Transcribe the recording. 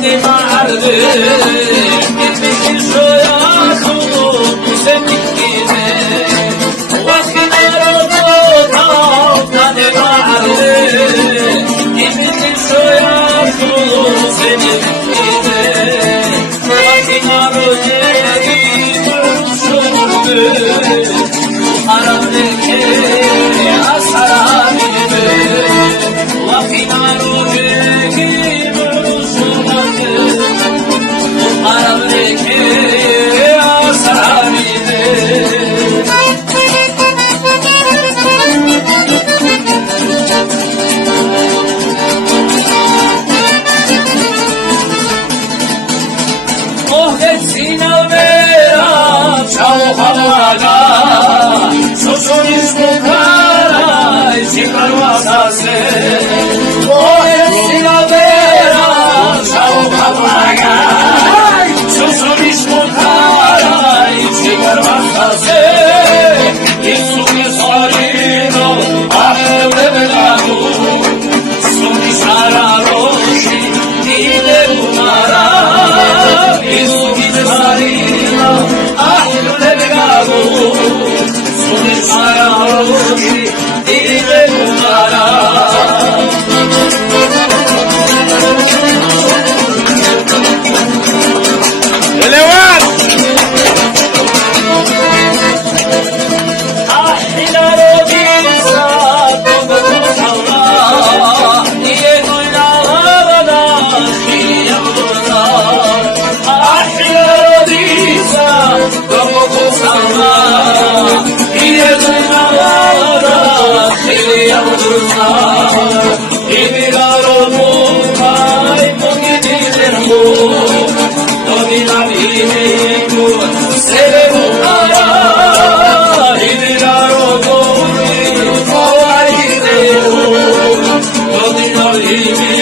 Tani mardı Gitmişsin şoya Şunu sevdikine Vaktiler oldu Tani mardı Gitmişsin şoya Şunu sevdikine Vaktiler oldu Şunu Aramdaki asarabime Vaktiler oldu Oh etsin almera çabuk havada Susun ismi kara çıkar vasası Oh etsin almera çabuk havada Susun ismi kara çıkar vasası İsmi sarino ahve belagu Sun işara roşi dile bunara Give me